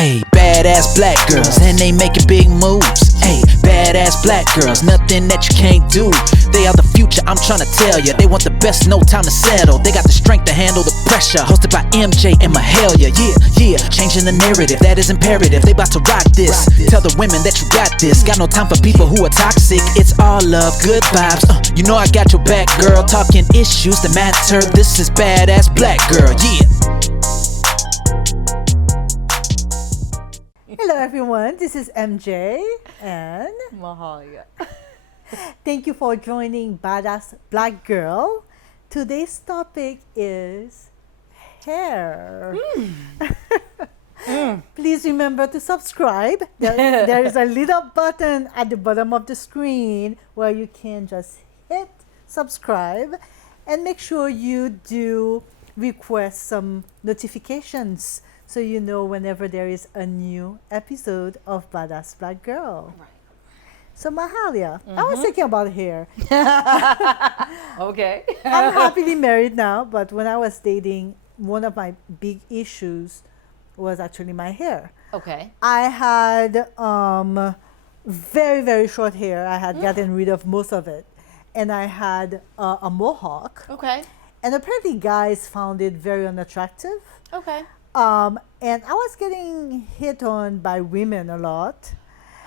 Ayy, badass black girls, and they making big moves. Ayy, badass black girls, nothing that you can't do. They are the future, I'm trying to tell ya. They want the best, no time to settle. They got the strength to handle the pressure. Hosted by MJ and Mahalia. Yeah, changing the narrative, that is imperative. They about to rock this. Tell the women that you got this. Got no time for people who are toxic. It's all love, good vibes. You know I got your back, girl. Talking issues that matter. This is badass black girl. Yeah. Hello everyone, this is MJ and Mahalia. thank you for joining Badass Black Girl. Today's topic is hair. Please remember to subscribe. There is a little button at the bottom of the screen where you can just hit subscribe and make sure you do request some notifications so you know whenever there is a new episode of Badass Black Girl. Right. So Mahalia, I was thinking about hair. Okay. I'm happily married now, but when I was dating, one of my big issues was actually my hair. Okay. I had very, very short hair. I had gotten rid of most of it. And I had a mohawk. Okay. And apparently guys found it very unattractive. Okay. And I was getting hit on by women a lot,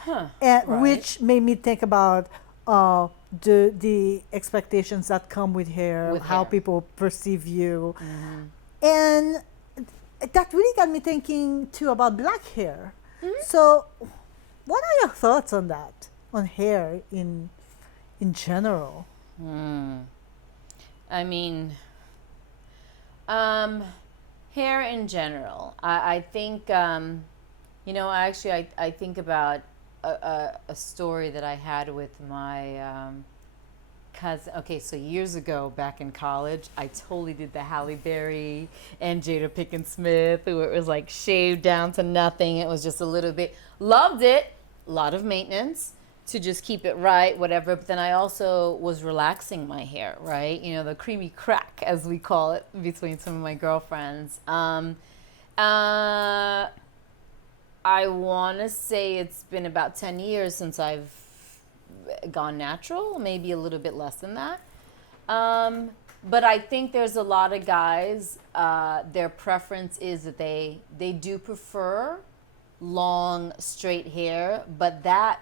and right. which made me think about the expectations that come with hair, how people perceive you, and that really got me thinking too about black hair. So, what are your thoughts on that, on hair in general? I mean, hair in general. I think, I think about a story that I had with my cousin. Okay, so years ago, back in college, I totally did the Halle Berry and Jada Pinkett Smith, where it was like shaved down to nothing. It was just a little bit. Loved it. A lot of maintenance to just keep it right, whatever. But then I also was relaxing my hair, right? You know, the creamy crack, as we call it, between some of my girlfriends. I want to say it's been about 10 years since I've gone natural, maybe a little bit less than that. But I think there's a lot of guys, their preference is that they do prefer long, straight hair, but that,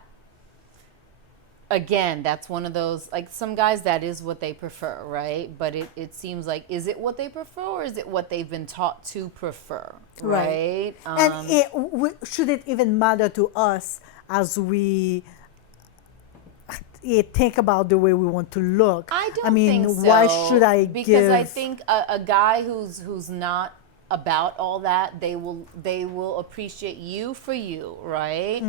again, that's one of those, like some guys, that is what they prefer, right? But it seems like, is it what they prefer or is it what they've been taught to prefer, right? And should it even matter to us as we think about the way we want to look? I mean, think so. Why should I Because I think a guy who's not about all that, they will appreciate you for you, right?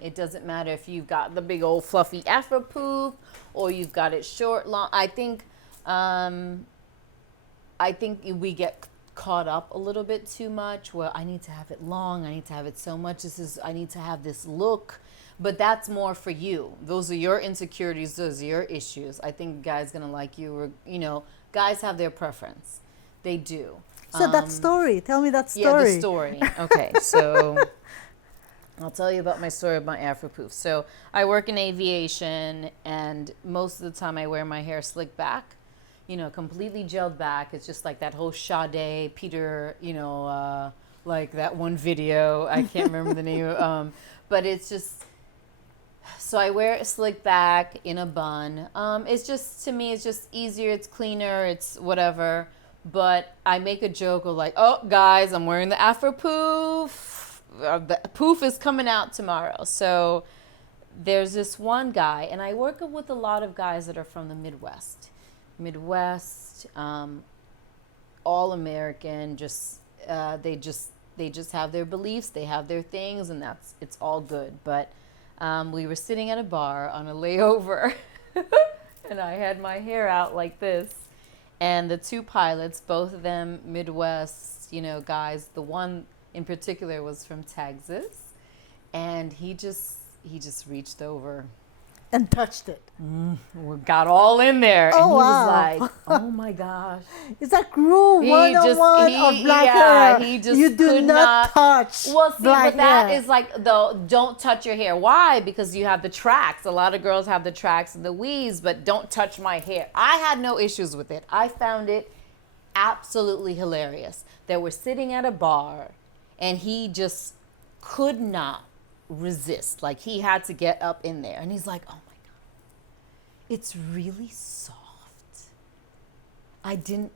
It doesn't matter if you've got the big old fluffy afro poof or you've got it short, long. I think we get caught up a little bit too much. Well, I need to have it long. I need to have it so much. I need to have this look. But that's more for you. Those are your insecurities. Those are your issues. I think a guy's gonna like you. Or, guys have their preference. They do. So that story, tell me that story. Yeah, the story. Okay, so I'll tell you about my story of my afro poof. So I work in aviation, and most of the time I wear my hair slicked back, completely gelled back. It's just like that whole Sade, Peter, like that one video. I can't remember the name, but it's just. So I wear it slicked back in a bun. It's just, to me, it's just easier. It's cleaner. It's whatever. But I make a joke of like, oh, guys, I'm wearing the afro poof. The poof is coming out tomorrow. So there's this one guy, and I work with a lot of guys that are from the Midwest, all American. They just have their beliefs. They have their things, and it's all good. But we were sitting at a bar on a layover, and I had my hair out like this. And the two pilots, both of them Midwest, guys. The one in particular was from Texas, and he just reached over and touched it. We got all in there. Oh, and he wow. was like, oh my gosh. It's like rule He 101 just- of he- black yeah, hair. he just You do could not not- touch Well, see, black but that hair. is like, though, don't touch your hair. Why? Because you have the tracks. A lot of girls have the tracks and the weaves, but don't touch my hair. I had no issues with it. I found it absolutely hilarious that we're sitting at a bar and he just could not resist. Like, he had to get up in there. And he's like, oh my God, it's really soft. I didn't.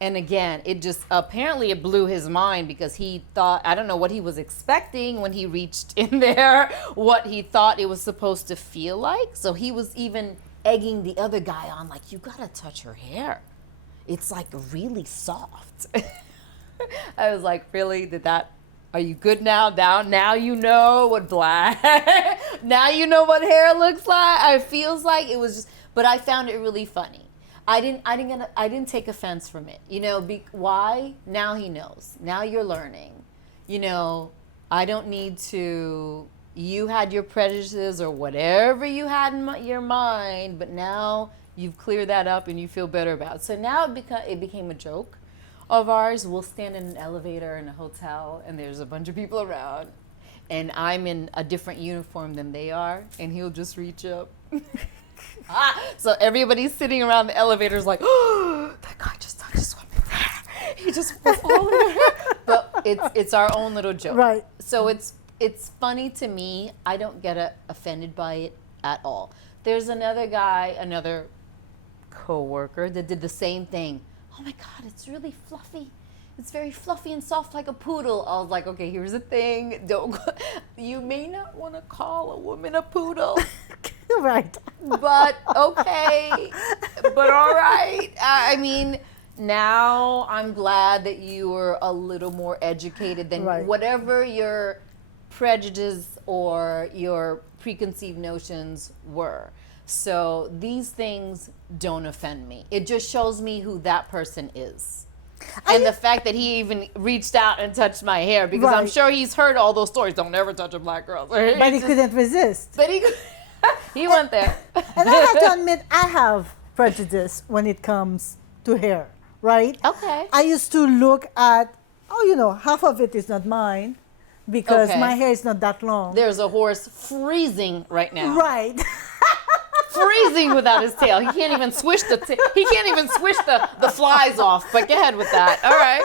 And again, it just, apparently it blew his mind because he thought, I don't know what he was expecting when he reached in there, what he thought it was supposed to feel like. So he was even egging the other guy on, like, you gotta touch her hair. It's like really soft. I was like, really? Are you good now? Now you know what black, now you know what hair looks like. It feels like it was just, but I found it really funny. I didn't take offense from it. You know, why? Now he knows. Now you're learning. You know, I don't need to, you had your prejudices or whatever you had in your mind, but now you've cleared that up and you feel better about it. So now it became a joke of ours. We'll stand in an elevator in a hotel and there's a bunch of people around and I'm in a different uniform than they are and he'll just reach up. So everybody's sitting around the elevators like, oh, that guy just touched this woman's hair. He just was all in her hair. But it's our own little joke. Right. So it's funny to me. I don't get offended by it at all. There's another coworker that did the same thing. Oh my God, it's really fluffy. It's very fluffy and soft like a poodle. I was like, okay, here's the thing. You may not want to call a woman a poodle. Right. But okay. But all right. I mean, now I'm glad that you were a little more educated than Right. whatever your prejudice or your preconceived notions were. So these things don't offend me. It just shows me who that person is. And the fact that he even reached out and touched my hair, because I'm Right. sure he's heard all those stories. Don't ever touch a black girl. But he couldn't resist. But he went there. And I have to admit, I have prejudice when it comes to hair, right? Okay. I used to look at, half of it is not mine because Okay. my hair is not that long. There's a horse freezing right now. Right. Freezing without his tail. He can't even swish the flies off. But go ahead with that. All right.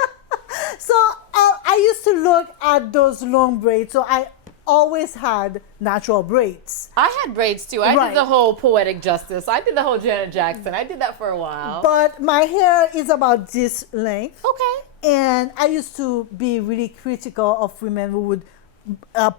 So I used to look at those long braids. So I always had natural braids. I had braids too. I Right. did the whole poetic justice. I did the whole Janet Jackson. I did that for a while. But my hair is about this length. Okay. And I used to be really critical of women who would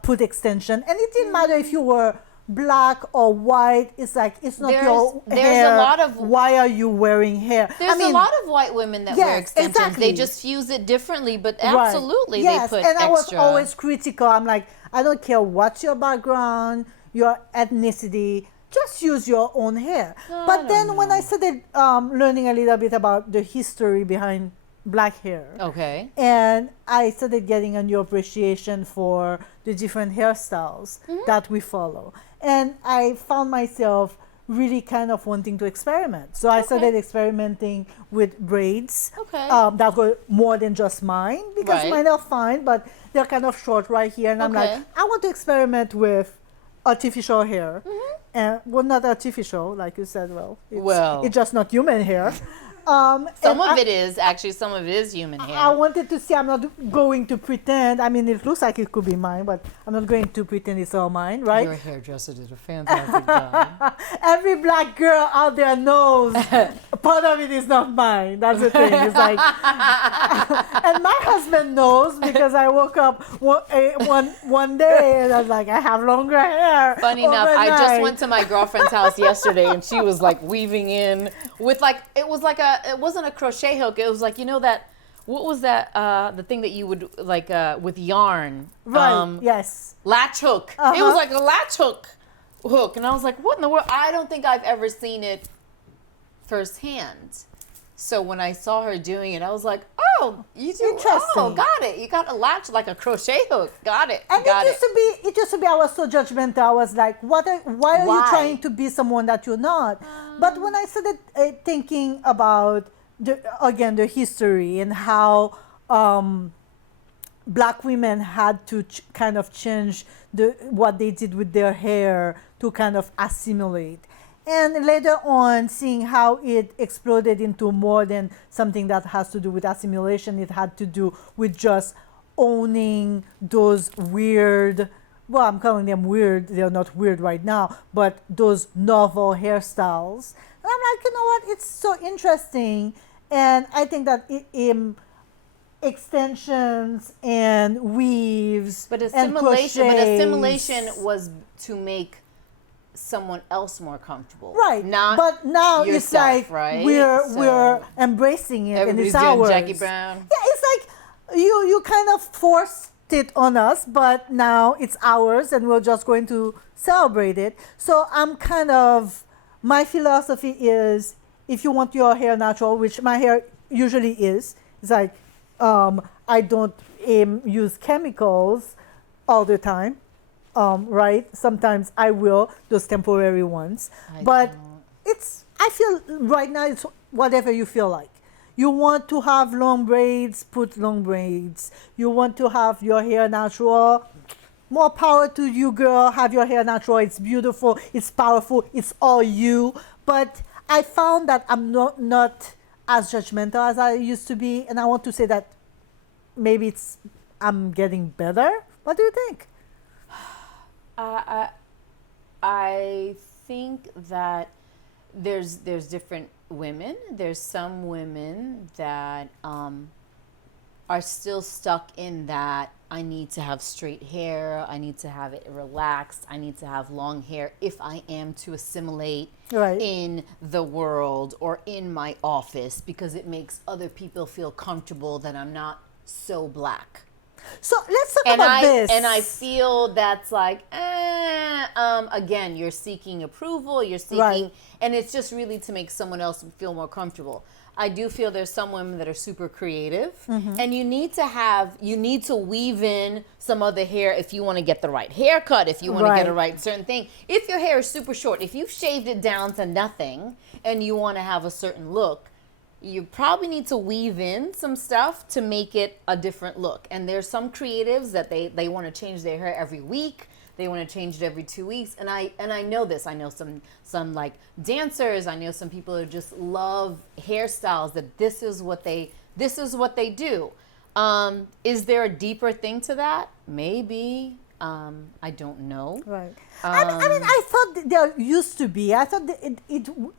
put extension. And it didn't matter if you were black or white. It's like, it's not your There's hair. a lot of Why are you wearing hair? There's a lot of white women that wear Yes, extensions. exactly. They just fuse it differently, but Right. absolutely Yes, they put and I was extra. always critical. I'm like, I don't care what's your background, your ethnicity, just use your own hair. I But don't then when know. I started learning a little bit about the history behind black hair, Okay. and I started getting a new appreciation for the different hairstyles that we follow. And I found myself really kind of wanting to experiment. So I started experimenting with braids Okay. that were more than just mine, because Right. mine are fine, but they're kind of short right here. And I'm like, Okay. I want to experiment with artificial hair. And well, not artificial, like you said. It's just not human hair. Some and of it is actually, some of it is human hair. I wanted to see. I'm not going to pretend. I mean, it looks like it could be mine, but I'm not going to pretend it's all mine, right? Your hairdresser did a fantastic job. Every black girl out there knows part of it is not mine. That's the thing. It's like, and my husband knows, because I woke up one day and I was like, I have longer hair. Funny enough, I just overnight. went to my girlfriend's house yesterday and she was like weaving in with it wasn't a crochet hook. It was like, what was that, the thing that you would like with yarn? Right. Yes. Latch hook. It was like a latch hook. And I was like, what in the world? I don't think I've ever seen it firsthand. So when I saw her doing it, I was like, oh, you do, Interesting. oh, got it. You got a latch like a crochet hook. Got it. And got it used to be I was so judgmental. I was like, why are you Why? trying to be someone that you're not? But when I started thinking about the history and how black women had to kind of change what they did with their hair to kind of assimilate. And later on, seeing how it exploded into more than something that has to do with assimilation, it had to do with just owning those weird, well, I'm calling them weird, they're not weird right now, but those novel hairstyles. And I'm like, you know what, it's so interesting. And I think that extensions and weaves But and assimilation crochets. was to make someone else more comfortable. Right. Not but now it's yourself, like right? we're embracing it and everybody's it's doing ours. Jackie Brown. Yeah, it's like you kind of forced it on us, but now it's ours and we're just going to celebrate it. So my philosophy is, if you want your hair natural, which my hair usually is, it's like I don't use chemicals all the time. Right? Sometimes I will, those temporary ones. But I feel right now it's whatever you feel like. You want to have long braids, put long braids. You want to have your hair natural, more power to you, girl. Have your hair natural. It's beautiful. It's powerful. It's all you. But I found that I'm not as judgmental as I used to be. And I want to say that maybe I'm getting better. What do you think? I think that there's different women. There's some women that are still stuck in that I need to have straight hair, I need to have it relaxed, I need to have long hair if I am to assimilate Right. in the world or in my office, because it makes other people feel comfortable that I'm not so black. So let's talk about this. And I feel that's like, again, you're seeking approval, you're seeking, Right. and it's just really to make someone else feel more comfortable. I do feel there's some women that are super creative, and you need to weave in some other hair if you want to get the right haircut, if you want to get a right certain thing. If your hair is super short, if you've shaved it down to nothing and you want to have a certain look, you probably need to weave in some stuff to make it a different look. And there's some creatives that they want to change their hair every week. They want to change it every 2 weeks. And I know this. I know some like dancers. I know some people who just love hairstyles, that this is what they do. Is there a deeper thing to that? Maybe. I don't know. Right. I mean, I thought that there used to be. I thought that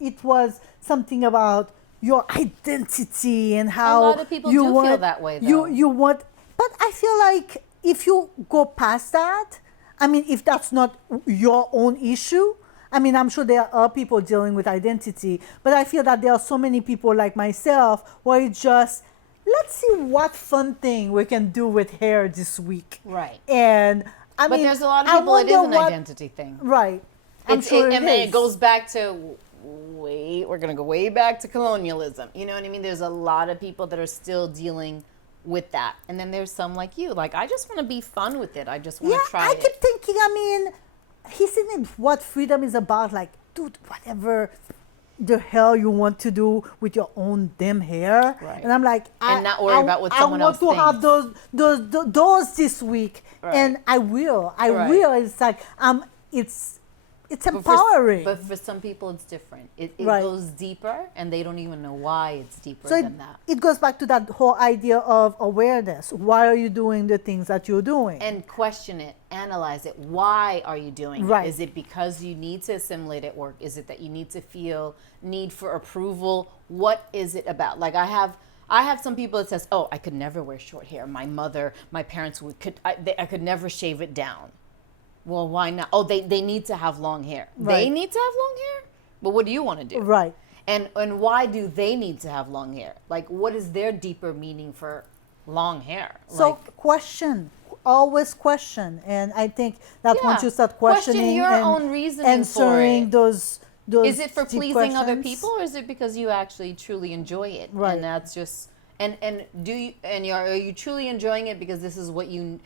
it was something about your identity and how A lot of people do feel that way, though. You want, but I feel like if you go past that, I mean, if that's not your own issue, I mean, I'm sure there are people dealing with identity, but I feel that there are so many people like myself where it's just, let's see what fun thing we can do with hair this week. Right. And I But mean, there's a lot of I people, it is wonder an what- identity thing. Right. I'm sure and is. it goes back to we're going to go way back to colonialism. You know what I mean? There's a lot of people that are still dealing with that. And then there's some like you, like, I just want to be fun with it. I just want to try I it. keep thinking, I mean, isn't it what freedom is about? Like, dude, whatever the hell you want to do with your own damn hair. Right. And I'm like, And not worry about what someone else I want to have those this week. Right. And I will. Right. It's like, it's empowering. But for some people, it's different. It Right. goes deeper, and they don't even know why it's deeper So than that. it goes back to that whole idea of awareness. Why are you doing the things that you're doing? And question it, analyze it. Why are you doing Right. it? Is it because you need to assimilate at work? Is it that you need to feel need for approval? What is it about? Like I have some people that says, "Oh, I could never wear short hair. My mother, my parents I could never shave it down." Well, why not? Oh, they need to have long hair. Right. They need to have long hair? But what do you want to do? Right. And why do they need to have long hair? Like, what is their deeper meaning for long hair? So Like, question, always question, and I think that Yeah. once you start Question questioning your and own reasoning for answering it. those those Is it for deep pleasing other questions. people, or is it because you actually truly enjoy it? Right. And that's just and do you and are you truly enjoying it because this is what you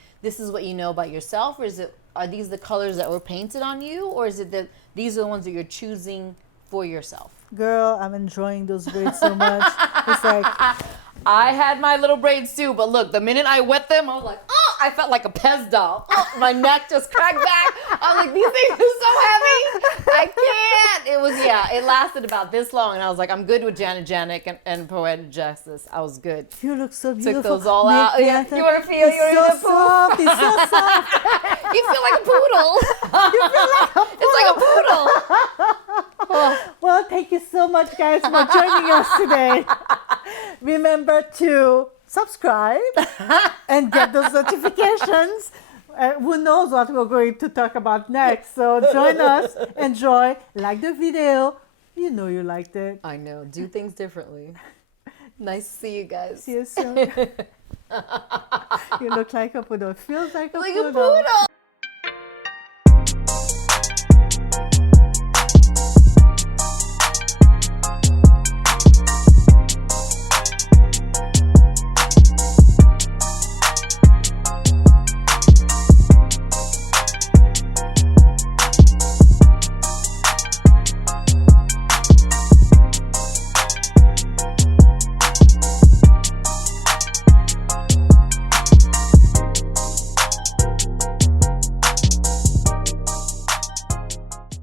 know about yourself, or are these the colors that were painted on you, or is it that these are the ones that you're choosing for yourself? Girl, I'm enjoying those braids so much. It's like, I had my little braids too, but look, the minute I wet them, I was like, oh, I felt like a Pez doll. Oh, my neck just cracked back. I was like, these things are so heavy. I can't. It lasted about this long, and I was like, I'm good with Janet and Poetic Justice. I was good. you look so beautiful. Took those all out. Yeah, you want to feel? It's You so want to soft. It's so soft. You feel like a poodle. It's like a poodle. Well, thank you so much, guys, for joining us today. Remember to subscribe and get those notifications. Who knows what we're going to talk about next? So join us, enjoy, like the video. You know you liked it. I know. Do things differently. Nice to see you guys. See you soon. You look like a poodle. Feels like a Like poodle. a poodle.